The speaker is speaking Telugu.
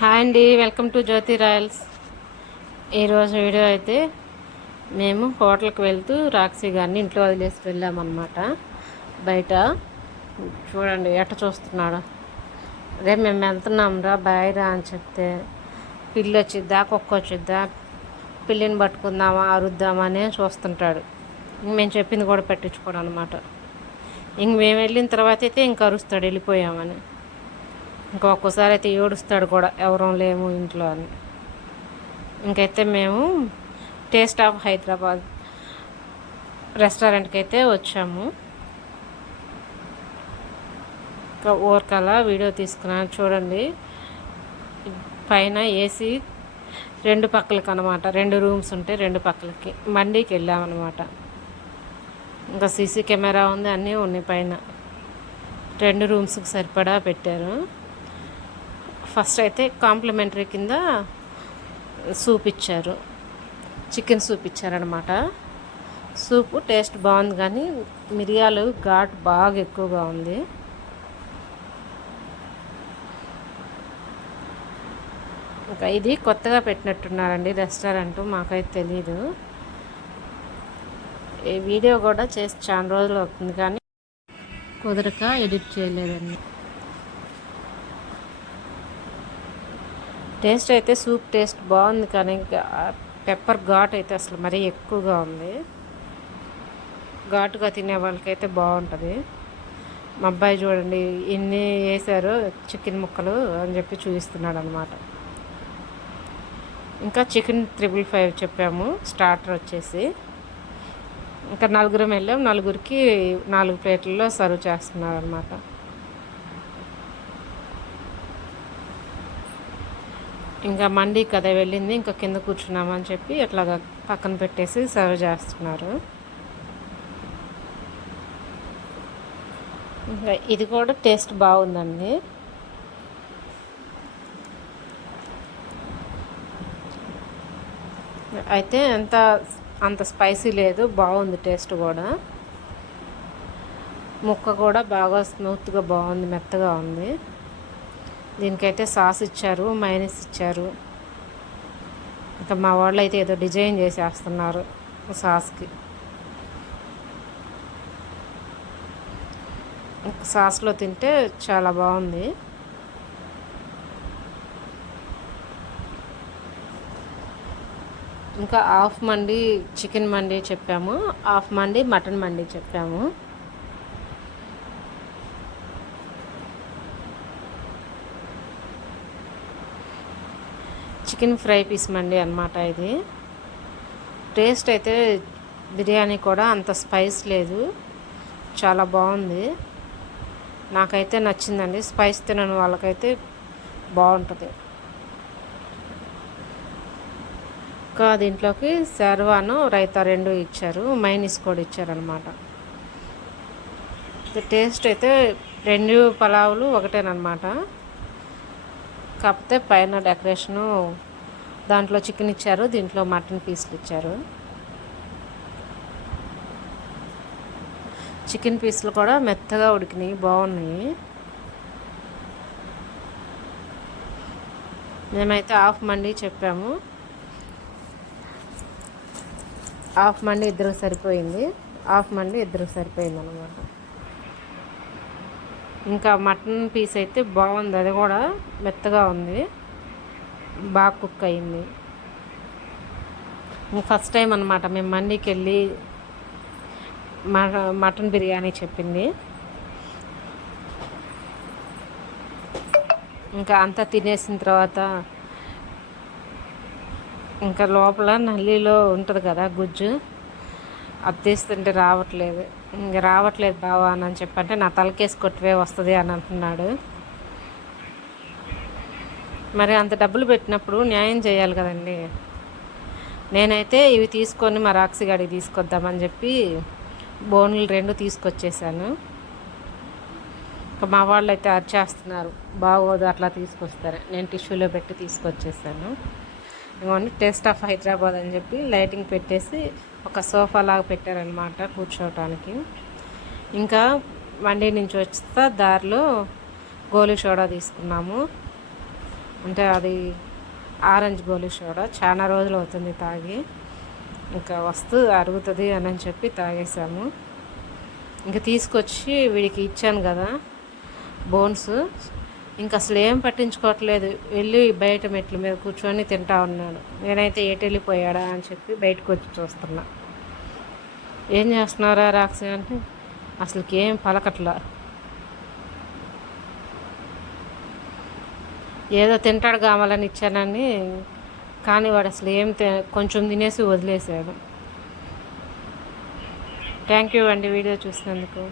హాయ్ అండి, వెల్కమ్ టు జ్యోతి రాయల్స్. ఈరోజు వీడియో అయితే మేము హోటల్కి వెళ్తూ రాక్సీ గారిని ఇంట్లో వదిలేసి వెళ్ళామన్నమాట. బయట చూడండి ఎట్ట చూస్తున్నాడు. రేపు మేము వెళ్తున్నాం రా బాయ్ రా అని చెప్తే పిల్లి వచ్చిద్దా కుక్క వచ్చిద్దా పిల్లిని పట్టుకుందామా అరుద్దామా అనే చూస్తుంటాడు. మేము చెప్పింది కూడా పెట్టించుకోడు అనమాట. ఇంక మేము వెళ్ళిన తర్వాత అయితే ఇంక అరుస్తాడు వెళ్ళిపోయామని. ఒక్కోసారి అయితే ఏడుస్తాడు కూడా ఎవరూ లేము ఇంట్లో అని. ఇంకైతే మేము టేస్ట్ ఆఫ్ హైదరాబాద్ రెస్టారెంట్కి అయితే వచ్చాము. ఇంకా ఊరికలా వీడియో తీసుకున్నాను చూడండి. పైన ఏసీ రెండు పక్కలకి అనమాట, 2 రూమ్స్ ఉంటాయి, 2 పక్కలకి మండీకి వెళ్ళామన్నమాట. ఇంకా సీసీ కెమెరా ఉంది, అన్నీ ఉన్నాయి పైన. 2 రూమ్స్కి సరిపడా పెట్టారు. ఫస్ట్ అయితే కాంప్లిమెంటరీ కింద సూప్ ఇచ్చారు, చికెన్ సూప్ ఇచ్చారనమాట. సూపు టేస్ట్ బాగుంది కానీ మిరియాలు ఘాటు బాగా ఎక్కువగా ఉంది. ఇంకా ఇది కొత్తగా పెట్టినట్టున్నారండి రెస్టారెంట్, మాకైతే తెలీదు. ఈ వీడియో కూడా చేసి చాలా రోజులు అవుతుంది కానీ కుదరక ఎడిట్ చేయలేదండి. టేస్ట్ అయితే సూప్ టేస్ట్ బాగుంది కానీ పెప్పర్ ఘాట్ అయితే అసలు మరీ ఎక్కువగా ఉంది. ఘాటుగా తినే వాళ్ళకైతే బాగుంటుంది. మా అబ్బాయి చూడండి ఎన్ని వేసారో చికెన్ ముక్కలు అని చెప్పి చూపిస్తున్నాడు అనమాట. ఇంకా చికెన్ 555 చెప్పాము స్టార్టర్ వచ్చేసి. ఇంకా 4 వెళ్ళాం, 4కి 4 ప్లేట్లలో సర్వ్ చేస్తున్నారు అనమాట. ఇంకా మండీ కదా వెళ్ళింది, ఇంకా కింద కూర్చున్నామని చెప్పి అట్లాగా పక్కన పెట్టేసి సర్వ్ చేస్తున్నారు. ఇంకా ఇది కూడా టేస్ట్ బాగుందండి. అయితే అంత స్పైసీ లేదు, బాగుంది టేస్ట్ కూడా. ముక్క కూడా బాగా స్మూత్గా బాగుంది, మెత్తగా ఉంది. దీనికైతే సాస్ ఇచ్చారు, మైనస్ ఇచ్చారు. ఇంకా మా వాళ్ళు అయితే ఏదో డిజైన్ చేసేస్తున్నారు సాస్కి. సాస్లో తింటే చాలా బాగుంది. ఇంకా హాఫ్ మండి చికెన్ మండి చెప్పాము, హాఫ్ మండి మటన్ మండి చెప్పాము. చికెన్ ఫ్రై పీస్ మండి అనమాట ఇది. టేస్ట్ అయితే బిర్యానీ కూడా అంత స్పైస్ లేదు, చాలా బాగుంది. నాకైతే నచ్చిందండి. స్పైస్ తినని వాళ్ళకైతే బాగుంటుంది. ఇంకా దీంట్లోకి శర్వాను రైతా 2 ఇచ్చారు, మైనీస్ కూడా ఇచ్చారనమాట. టేస్ట్ అయితే 2 పలావులు ఒకటేనమాట. కాకపోతే పైన డెకరేషను దాంట్లో చికెన్ ఇచ్చారు, దీంట్లో మటన్ పీసులు ఇచ్చారు. చికెన్ పీసులు కూడా మెత్తగా ఉడికినాయి, బాగున్నాయి. మేమైతే హాఫ్ మండి చెప్పాము, హాఫ్ మండి ఇద్దరికి సరిపోయింది, హాఫ్ మండి ఇద్దరికి సరిపోయింది అనమాట. ఇంకా మటన్ పీస్ అయితే బాగుంది, అది కూడా మెత్తగా ఉంది, బాగా కుక్ అయింది. ఫస్ట్ టైం అనమాట మేము మండీకి వెళ్ళి మటన్ బిర్యానీ చెప్పింది. ఇంకా అంతా తినేసిన తర్వాత ఇంకా లోపల నల్లిలో ఉంటుంది కదా గుజ్జు, అది తీస్తుంటే రావట్లేదు. ఇంక రావట్లేదు బావా అని చెప్పంటే నా తలకేసి కొట్టివే వస్తుంది అని అంటున్నాడు. మరి అంత డబ్బులు పెట్టినప్పుడు న్యాయం చేయాలి కదండి. నేనైతే ఇవి తీసుకొని మా రాక్సీ గాడికి తీసుకొద్దామని చెప్పి బోన్లు 2 తీసుకొచ్చేసాను. మా వాళ్ళు అయితే అరిచేస్తున్నారు, బాగోదు అట్లా తీసుకొస్తారు. నేను టిష్యూలో పెట్టి తీసుకొచ్చేసాను. ఇవన్నీ టేస్ట్ ఆఫ్ హైదరాబాద్ అని చెప్పి లైటింగ్ పెట్టేసి ఒక సోఫా లాగా పెట్టారనమాట కూర్చోవటానికి. ఇంకా మండీ నుంచి వస్తా దారిలో గోలీ సోడా తీసుకున్నాము. అంటే అది ఆరెంజ్ గోలీ సోడా. చాలా రోజులు అవుతుంది తాగి, ఇంకా అరుగుతుంది అని చెప్పి తాగేసాము. ఇంకా తీసుకొచ్చి వీడికి ఇచ్చాను కదా బోన్స్, ఇంకా అసలు ఏం పట్టించుకోవట్లేదు. వెళ్ళి బయట మెట్ల మీద కూర్చొని తింటా ఉన్నాడు. నేనైతే ఏటి వెళ్ళిపోయాడా అని చెప్పి బయటకు వచ్చి చూస్తున్నా. ఏం చేస్తున్నారా రాక్షి అంటే అసలుకి ఏం పలకట్లా. ఏదో తింటాడు కావాలని ఇచ్చానని, కానీ వాడు అసలు ఏం కొంచెం తినేసి వదిలేశాడు. థ్యాంక్ యూ అండి వీడియో చూసినందుకు.